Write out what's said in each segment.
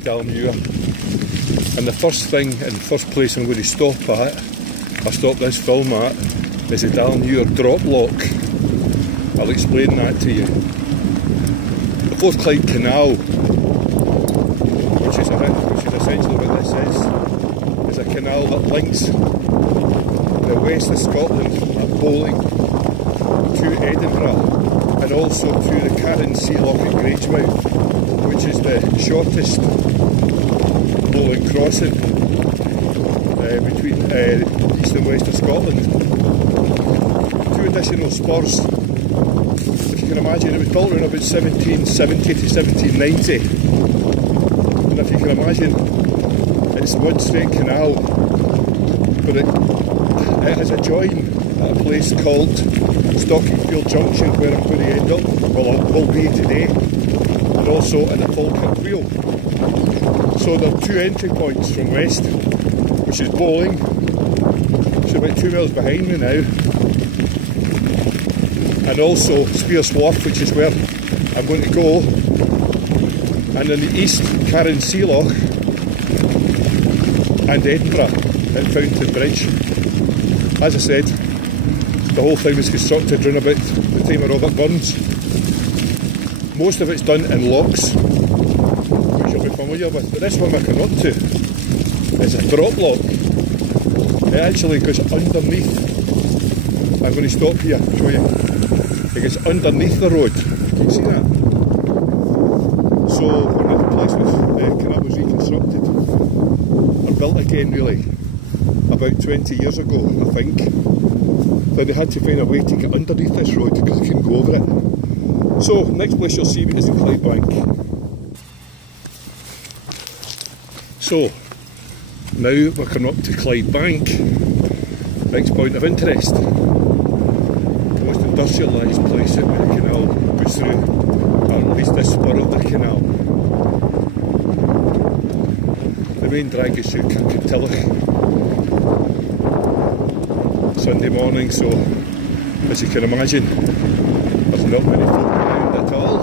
Dalmuir, and the first thing and first place I'm going to stop at, or stop this film at, is the Dalmuir drop lock. I'll explain that to you. The Fourth Clyde Canal, which is essentially what this is a canal that links the west of Scotland at Bowling to Edinburgh, and also to the Carron Sea Lock at Grangemouth, which is the shortest Bowling crossing between east and west of Scotland. Two additional spurs. If you can imagine, it was built around about 1770 to 1790, and if you can imagine, it's one straight canal, but it has a join at a place called Stockingfield Junction, where I'm going to end up, well, I will be today, and also in the Falkirk Wheel. So there are two entry points from west, which is Bowling, which is about 2 miles behind me now, and also Spiers Wharf, which is where I'm going to go, and in the east, Carron Sea Lock, and Edinburgh at Fountain Bridge. As I said, the whole thing was constructed around about the time of Robert Burns. Most of it's done in locks, which you'll be familiar with, but this one we're coming up to is a drop lock. It actually goes underneath. I'm going to stop here and show you. It goes underneath the road. Can you see that? So when the place the canal was reconstructed, or built again really, about 20 years ago, I think, then they had to find a way to get underneath this road because they couldn't go over it. So, next place you'll see is the Clydebank. So, now we're coming up to Clydebank. Next point of interest. The most industrialised place out where the canal goes through, or at least this spur of the canal. The main drag is through Kilpatrick Sunday morning, so as you can imagine, there's not many folk around at all.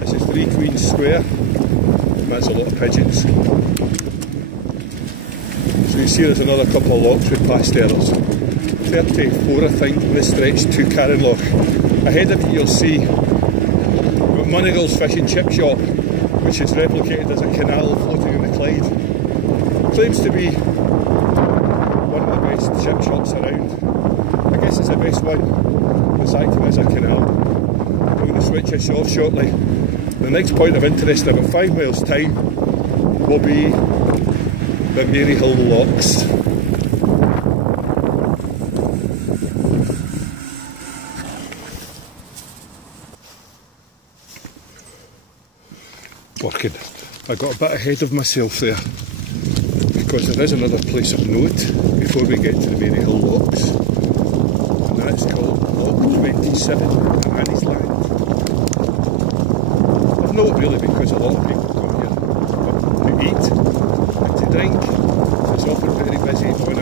This is 3 Queens Square, and that's a lot of pigeons. So you see there's another couple of locks we passed there. There's 34 I think in this stretch to Carron Lock. Ahead of you you'll see Maryhill's Fish and Chip Shop, which is replicated as a canal floating in the Clyde. Claims to be one of the best chip shops around. I guess it's the best one that's acting as a canal. I'm going to switch this off shortly. The next point of interest in about 5 miles time will be the Maryhill locks. Working. I got a bit ahead of myself there, because there is another place of note before we get to the Maryhill locks, and that's called Lock 27 in Anniesland. Of note really, because a lot of people come here to eat and to drink. It's often very busy on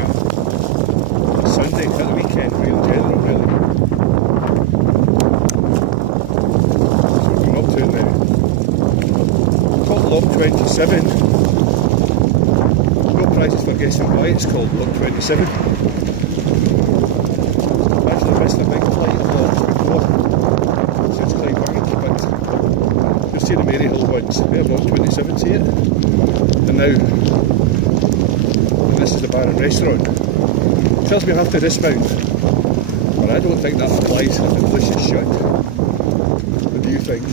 a Sunday, at the weekend in general really. So we're going up to it now. Called Lock 27. No prizes for guessing why it's called Lock 27. I've actually missed a big flight of locks before since Clydebank, but you'll see the Maryhill ones. They're Lock 27, see it? And now, this is the bar and restaurant. Tells me I have to dismount, but I don't think that applies if the place is shut. What do you think?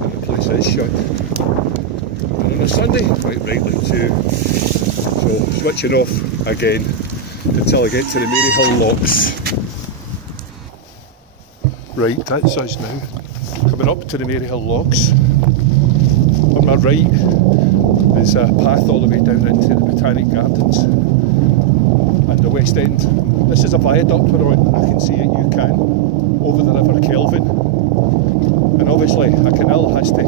And the place is shut. And on a Sunday, quite rightly too. So switching off again until I get to the Maryhill locks. Right, that's us now. Coming up to the Maryhill locks. On my right is a path all the way down into the Botanic Gardens and the West End. This is a viaduct we're on. I can see it, you can, over the River Kelvin. And obviously a canal has to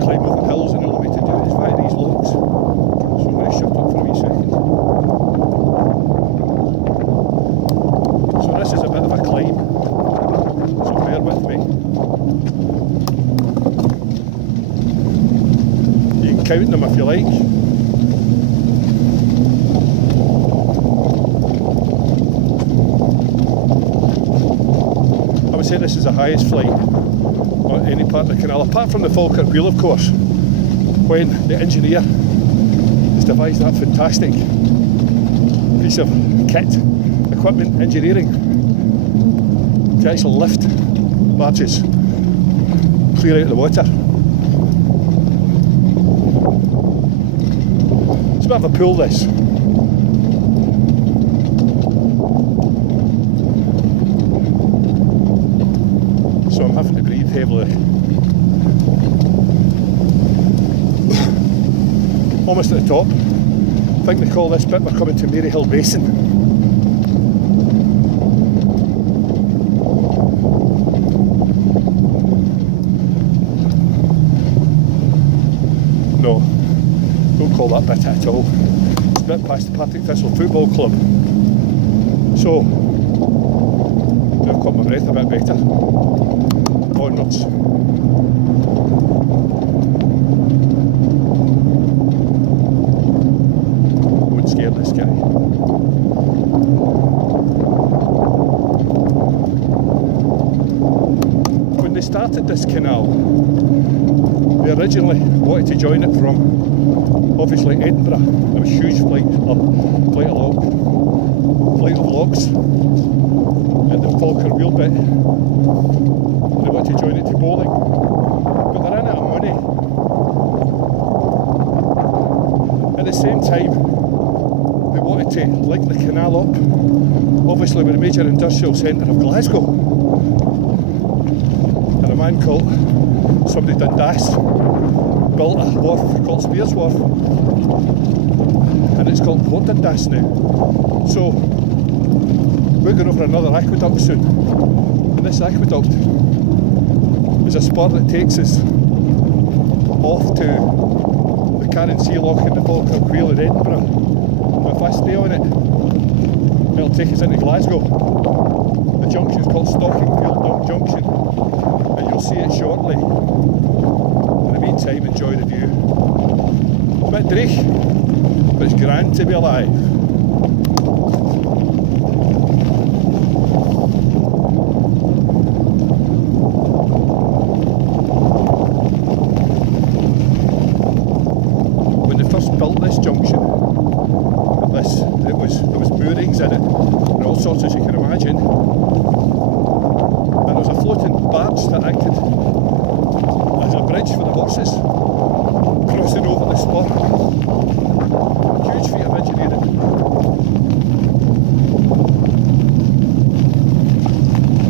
climb over hills, and the only way to do it is via these locks. So I'm going to shut up for a wee second. So this is a bit of a climb, so bear with me. counting them if you like. I would say this is the highest flight on any part of the canal, apart from the Falkirk Wheel, of course, when the engineer has devised that fantastic piece of kit, equipment, engineering to actually lift barges clear out of the water. It's a bit of a pool, this. So I'm having to breathe heavily. Almost at the top. I think they call this bit, we're coming to Maryhill Basin. No, don't call that bit at all. It's a bit past the Partick Thistle Football Club. So, I've caught my breath a bit better. Onwards. Won't scare this guy. When they started this canal, they originally wanted to join it from, obviously, Edinburgh. There was huge flight of logs at the Falkirk Wheel bit. They wanted to join it to bowling, but they're in it of money. At the same time, they wanted to link the canal up, obviously with the major industrial centre of Glasgow. And a man called somebody Dundas built a wharf called Spiers Wharf, and it's called Port Dundas now. So we're going over another aqueduct soon, and this aqueduct is a spur that takes us off to the Carron Sea Lock and the Falkirk Wheel in Edinburgh. But if I stay on it, it'll take us into Glasgow. The junction is called Stockingfield Junction, and you'll see it shortly. In the meantime, enjoy the view. A bit dreich, but it's grand to be alive. Built this junction, there was moorings in it and all sorts, as you can imagine, and there was a floating barge that acted as a bridge for the horses crossing over the spur. Huge feat of engineering.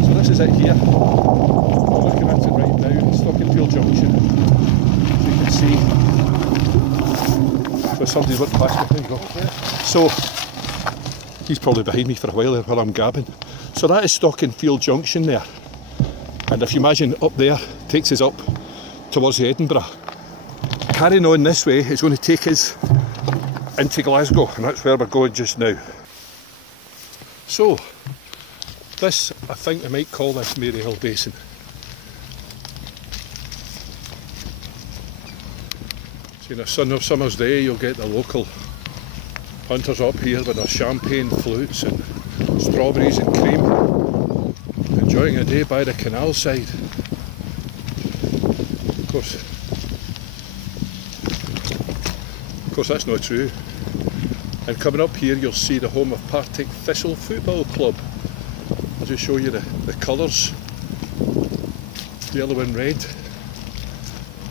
So this is it here. I'm looking at it right now, Stockingfield Junction, as you can see. So somebody's went past me, there you go. So, he's probably behind me for a while there while I'm gabbing. So that is Stockingfield Junction there. And if you imagine up there, takes us up towards the Edinburgh. Carrying on this way, it's going to take us into Glasgow, and that's where we're going just now. So, this, I think they might call this Maryhill Basin. In a summer's day, you'll get the local hunters up here with their champagne flutes and strawberries and cream, enjoying a day by the canal side. Of course that's not true. And coming up here, you'll see the home of Partick Thistle Football Club. I'll just show you the colours, yellow and red,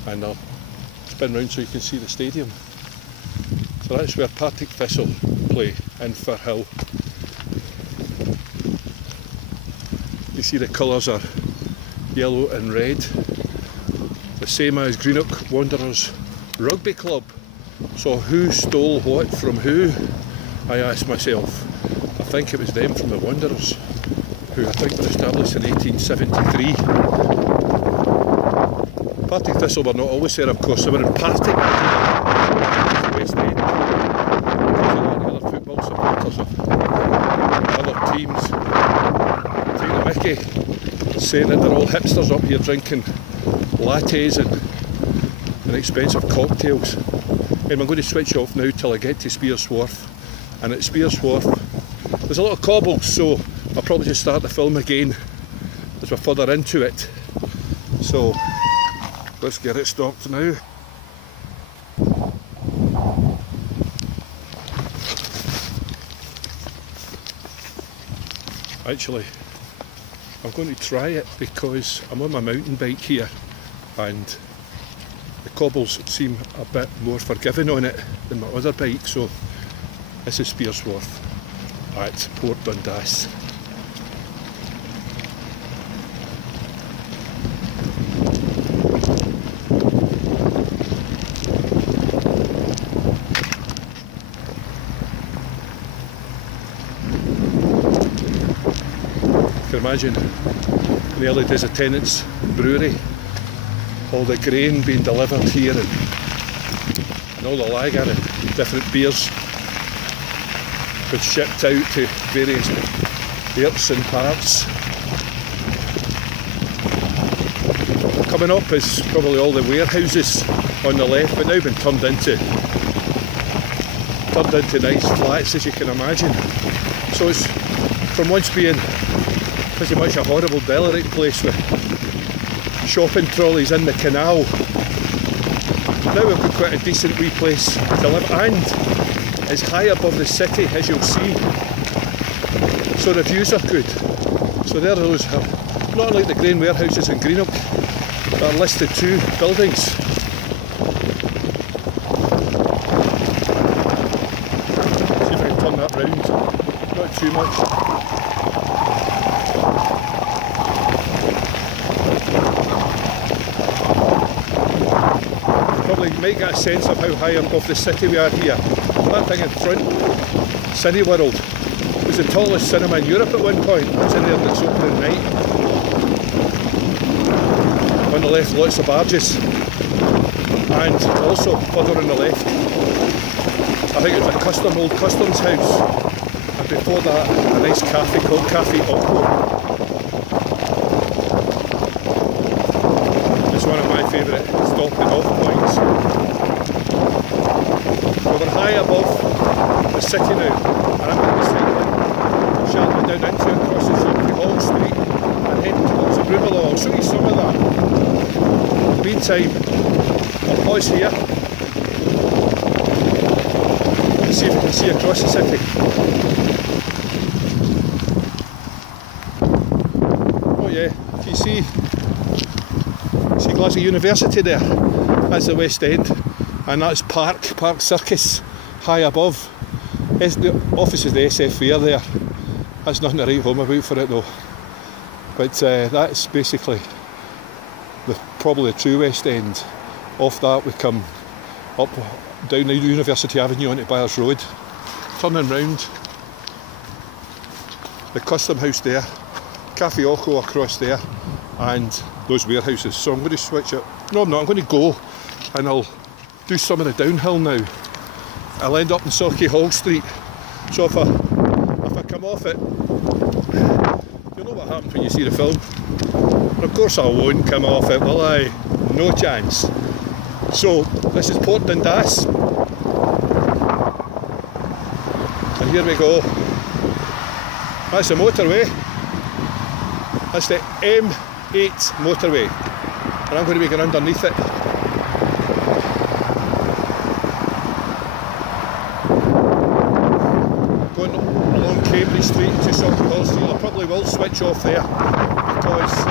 and I'll spin round so you can see the stadium. So that's where Partick Thistle play, in Firhill. You see the colours are yellow and red, the same as Greenock Wanderers Rugby Club. So who stole what from who? I asked myself. I think it was them from the Wanderers, who I think were established in 1873. Partick Thistle were not always there, of course. They were in Partick, West End. There's a lot of other football supporters of other teams take the mickey, saying that they're all hipsters up here drinking lattes and expensive cocktails. And I'm going to switch off now till I get to Spiers Wharf. And at Spiers Wharf, there's a lot of cobbles, so I'll probably just start the film again as we're further into it. So let's get it stopped now. Actually, I'm going to try it because I'm on my mountain bike here and the cobbles seem a bit more forgiving on it than my other bike. So this is Spiers Wharf at Port Dundas. You can imagine in the early days of Tennant's brewery, all the grain being delivered here and all the lager and different beers was shipped out to various airts and parts. Coming up is probably all the warehouses on the left, but now been turned into nice flats, as you can imagine. So it's from once being pretty much a horrible derelict place with shopping trolleys in the canal. Now we've got quite a decent wee place to live, and it's high above the city, as you'll see. So the views are good. So there are those, not unlike the grain warehouses in Greenock, that are listed 2 buildings. See if I can turn that round. Not too much. Probably might get a sense of how high above the city we are here. That thing in front, Cineworld, was the tallest cinema in Europe at one point. It's in there and it's open at night. On the left, lots of barges, and also further on the left, I think it was a old customs house, and before that a nice cafe called Cafe Occo. It's one of my favourite stopping off points. So we're high above the city now, and I'm going to be cycling sharply down into it, across the Silky Hall Street and heading towards the Broomielaw. I'll show you some of that. In the meantime, I'll pause here and see if we can see across the city. Oh yeah, if you see Glasgow University there, that's the West End, and that's Park Circus high above. The office is the SFC are there. That's nothing to write home about for it though. But that's basically probably the true West End. Off that we come up down the University Avenue onto Byers Road, turning round, the Custom House there, Cafe Occo across there, and those warehouses. So I'm going to switch it. No, I'm not. I'm going to go and I'll do some of the downhill now. I'll end up in Silky Hall Street. So if I come off it, you'll know what happens when you see the film. And of course I won't come off it, will I? No chance. So this is Port Dundas, and here we go. That's the motorway. That's the M8 motorway, and I'm going to be going underneath it. Going along Cambridge Street to Silky Hall Street. I probably will switch off there because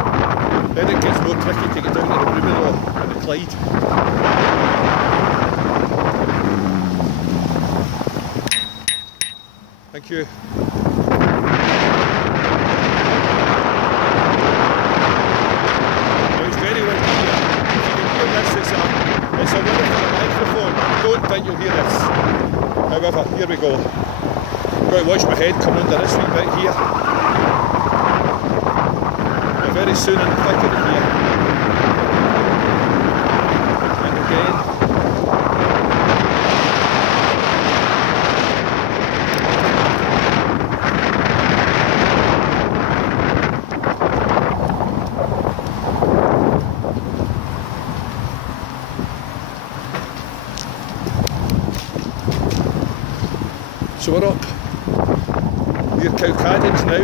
then it gets more tricky to get down to the Broomielaw and the Clyde. Thank you. It's a wonderful microphone. I don't think you'll hear this. However, here we go. I'm going to watch my head come under this wee bit here. We're very soon in the thick of it here. And again. So we're up near Cowcaddens now.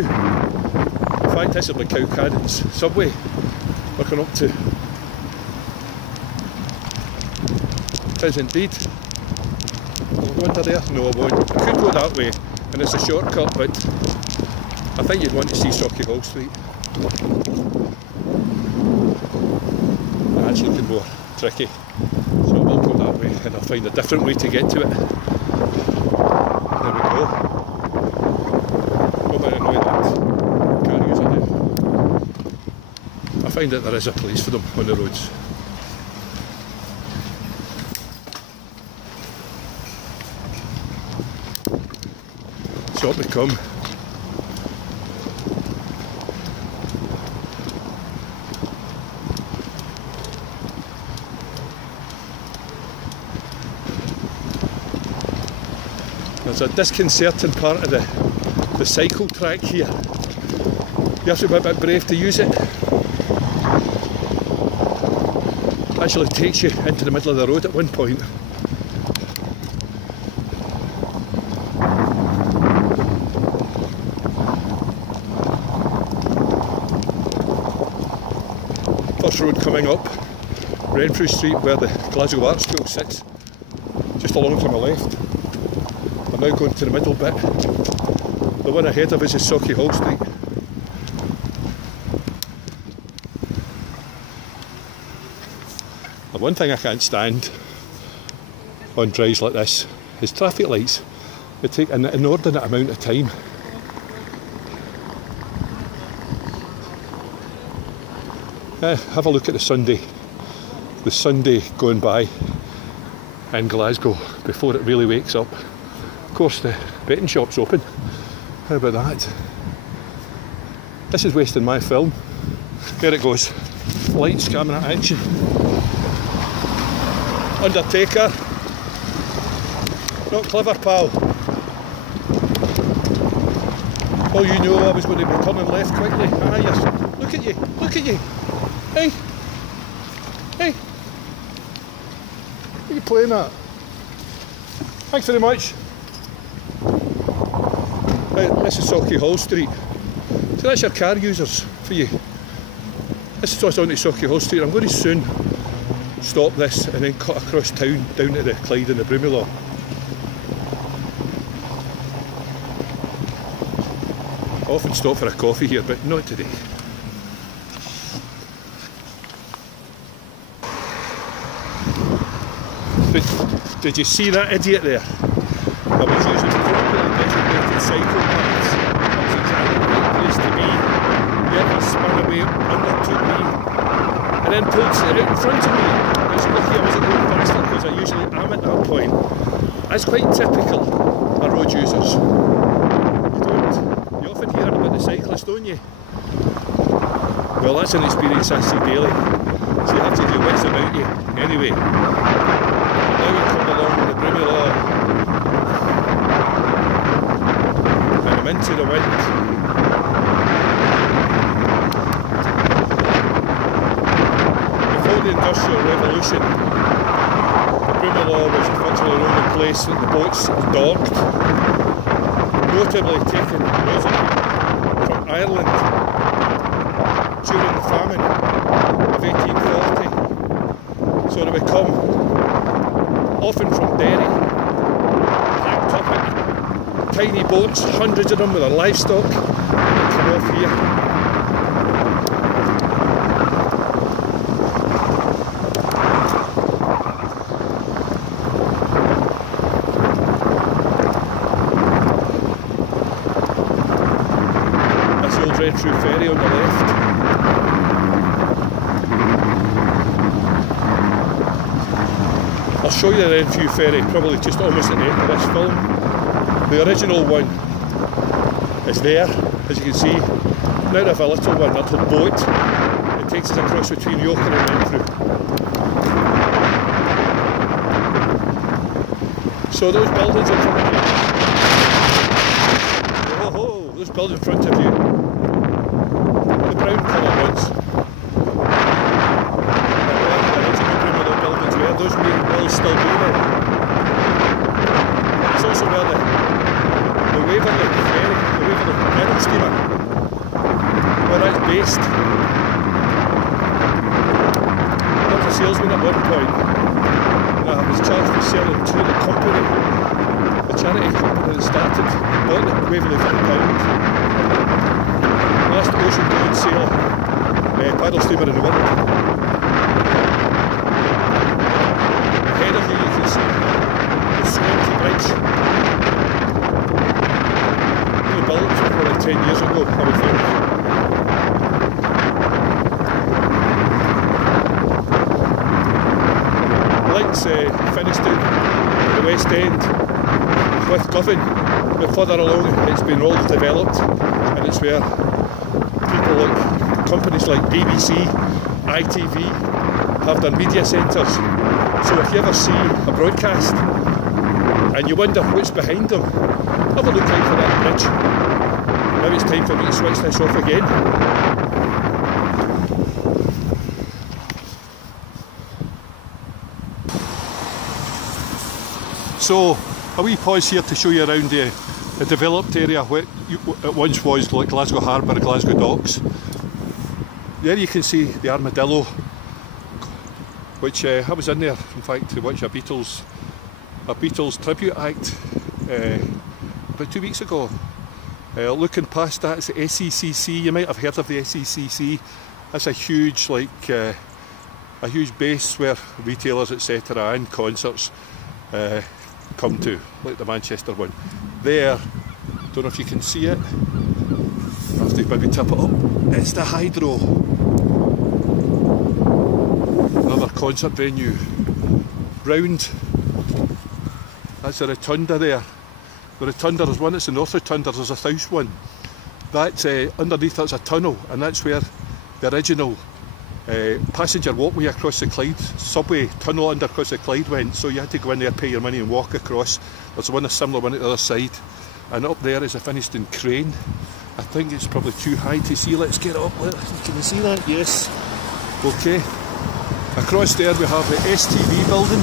In fact, this is the Cowcaddens subway. We're going up to. It is indeed. I'll go under there? No, I won't. I could go that way, and it's a shortcut, but I think you'd want to see Sauchiehall Street. That's looking more tricky, so we'll go that way, and I'll find a different way to get to it. There we go. Not very annoyed that car user there. I find that there is a place for them on the roads. So up we come. There's a disconcerting part of the cycle track here. You have to be a bit brave to use it. Actually takes you into the middle of the road at one point. First road coming up, Renfrew Street, where the Glasgow Art School sits, just along to my left. I'm now going to the middle bit. The one ahead of us is Sauchiehall Street. The one thing I can't stand on drives like this is traffic lights. They take an inordinate amount of time. Have a look at the Sunday going by in Glasgow before it really wakes up. Of course, the betting shop's open. How about that? This is wasting my film. There it goes. Lights, camera, action. Undertaker. Not clever, pal. Oh, you know I was going to be turning left quickly. Ah, yes. Look at you. Look at you. Hey. Hey. What are you playing at? Thanks very much. This is Sauchiehall Street. So that's your car users for you. This is what's on to Sauchiehall Street. I'm going to soon stop this and then cut across town down to the Clyde and the Broomielaw. I often stop for a coffee here, but not today. Did you see that idiot there? I was using properly designated cycle paths. That's exactly the right place to be. Yet he spun away, undertook me, and then pulled it out in front of me. I was lucky I wasn't going past it because I usually am at that point. That's quite typical of road users. You often hear about the cyclist, don't you? Well, that's an experience I see daily. So you have to do wits about you. Anyway, now we come along with the Broomielaw. And I'm into the wind. Before the Industrial Revolution, the Broomielaw was virtually the only place that the boats docked, notably taking residue from Ireland during the famine of 1840. So they would come often from Derry, packed up in tiny boats, hundreds of them with their livestock, and come off here. That's the old Renfrew ferry on the left. I'll show you the Renfrew ferry probably just almost at the end of this film. The original one is there, as you can see. Now they have a little one, a little boat. It takes us across between York and Renfrew. So those buildings in front of you. Oh, those buildings in front of you. The brown colour ones. Those will still be there. It's also where the based. I was a salesman at one point, and I was charged with selling to the company, the charity company that started, bought the Waverley for £1. Last ocean going sail, paddle steamer in the world. Ahead of you, you can see the Swanky Bridge. They built it probably 10 years ago, I would think. Links Finiston, the West End, with Govan. But further along, it's been all developed, and it's where people like companies like BBC, ITV have their media centres. So if you ever see a broadcast and you wonder what's behind them, have a look out for that bridge. Now it's time for me to switch this off again. So a wee pause here to show you around the developed area where it once was like Glasgow Harbour, Glasgow Docks. There you can see the Armadillo, which I was in there in fact to watch a Beatles tribute act about 2 weeks ago. Looking past that, it's the SECC. You might have heard of the SECC. That's a huge a huge base where retailers etc. and concerts come to, like the Manchester one. There, don't know if you can see it. I have to maybe tip it up. It's the Hydro. Another concert venue. Round. That's the Rotunda there. The Rotunda, there's one that's the North Rotunda, there's a south one. That's underneath, that's a tunnel, and that's where the original passenger walkway across the Clyde, subway tunnel under across the Clyde went, so you had to go in there, pay your money and walk across. There's a similar one at the other side, and up there is a Finiston crane. I think it's probably too high to see. Let's get up. Can you see that? Yes. Okay. Across there we have the STV building,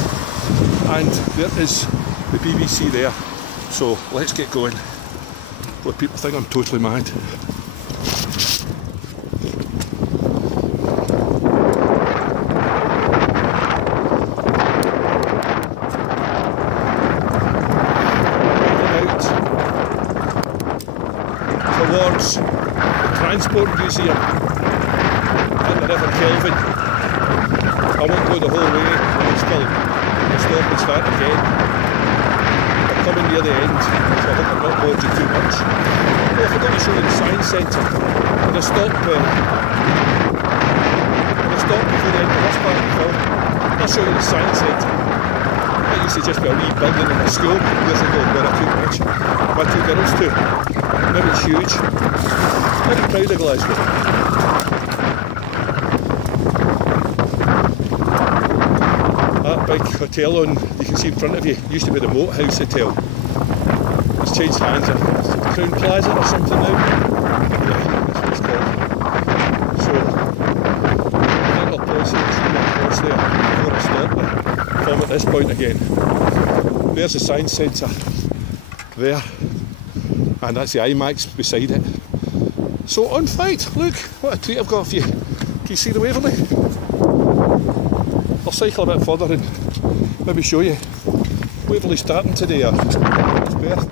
and there is the BBC there. So let's get going. Well, people think I'm totally mad. Towards the Transport Museum at the River Kelvin. I won't go the whole way, I'll stop and start again. I'm coming near the end, so I hope I'm not bored you too much. Oh, I forgot to show you the Science Centre. When I stop before the end of this part of the film, I'll show you the Science Centre. That used to just be a wee building in a school years ago where I took my two girls to. Now it's huge. Very proud of Glasgow. That big hotel you can see in front of you used to be the Moat House Hotel. It's changed hands. It's the Crown Plaza or something now. Yeah, that's what it's called. So I think I'll pause here and see my course there before I stop the film at this point again. There's the Science Centre there, and that's the IMAX beside it. So on fact, look what a treat I've got for you. Can you see the Waverley? I'll cycle a bit further and maybe show you. Waverley starting today, it's birth.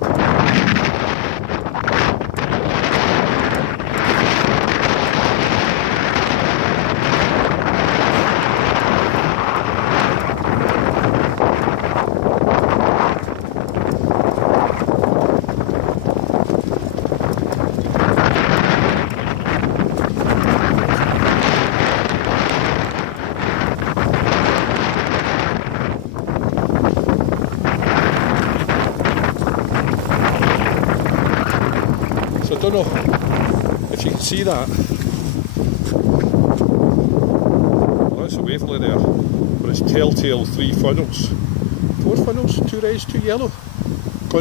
So I don't know if you can see that. Well, that's the Waverley there, but it's telltale 3 funnels. 4 funnels, 2 reds, 2 yellow.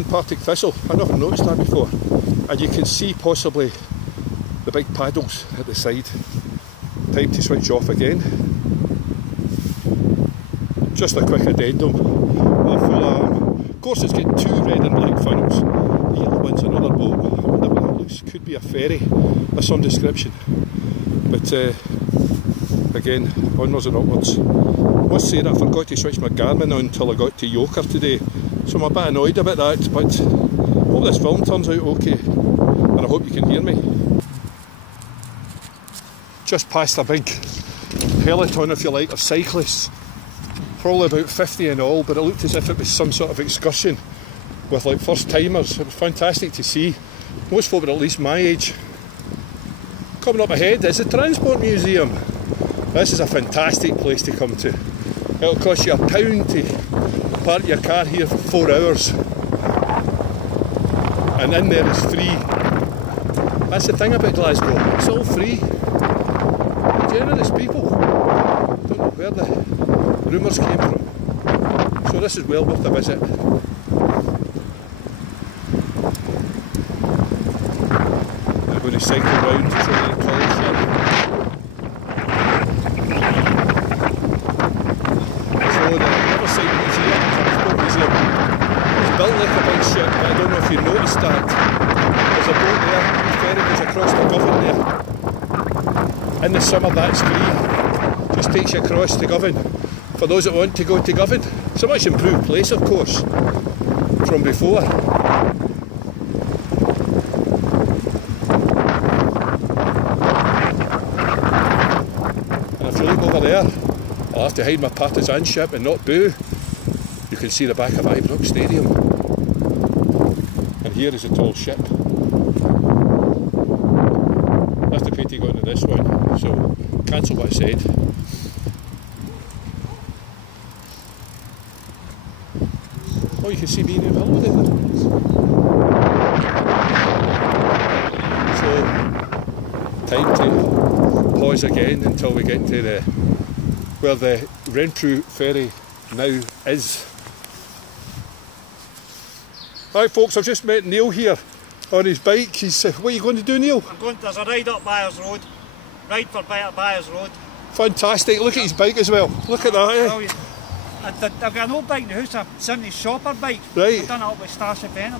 Partick thistle, I never noticed that before. And you can see possibly the big paddles at the side. Time to switch off again. Just a quick addendum. Of course it's got 2 red and black funnels. The yellow one's another boat. I wonder what that looks. Could be a ferry of some description. But again, onwards and upwards. I must say that I forgot to switch my Garmin on until I got to Yoker today, so I'm a bit annoyed about that, but I hope this film turns out okay, and I hope you can hear me. Just past a big peloton, if you like, of cyclists, probably about 50 in all, but it looked as if it was some sort of excursion with like first timers. It was fantastic to see. Most folk were at least my age. Coming up ahead is the Transport Museum. This is a fantastic place to come to. It'll cost you £1 to park your car here for 4 hours, and in there is free. That's the thing about Glasgow, it's all free. Generous people. Don't know where the rumours came from. So this is well worth a visit. I'm going to cycle round to show you the colour ship. So the Riverside Museum, Transport Museum, is built like a big ship, but I don't know if you noticed that. There's a boat there, the ferry goes across the Govan there. In the summer that's free, just takes you across to Govan. For those that want to go to Govan, it's a much improved place of course from before. And if you look over there, I'll have to hide my partisanship and not boo. You can see the back of Ibrox Stadium. And here is a tall ship. That's the pity going to this one, so cancel what I said. Oh, you can see me in the middle there. So, time to pause again until we get to where the Renfrew ferry now is. Hi folks, I've just met Neil here on his bike. He's, what are you going to do, Neil? There's a ride up Byers Road. Ride for Byers Road. Fantastic, look at his bike as well. Look at that, eh? I've got an old bike in the house, a 70s shopper bike. Right. I've done it up with Starship Energy.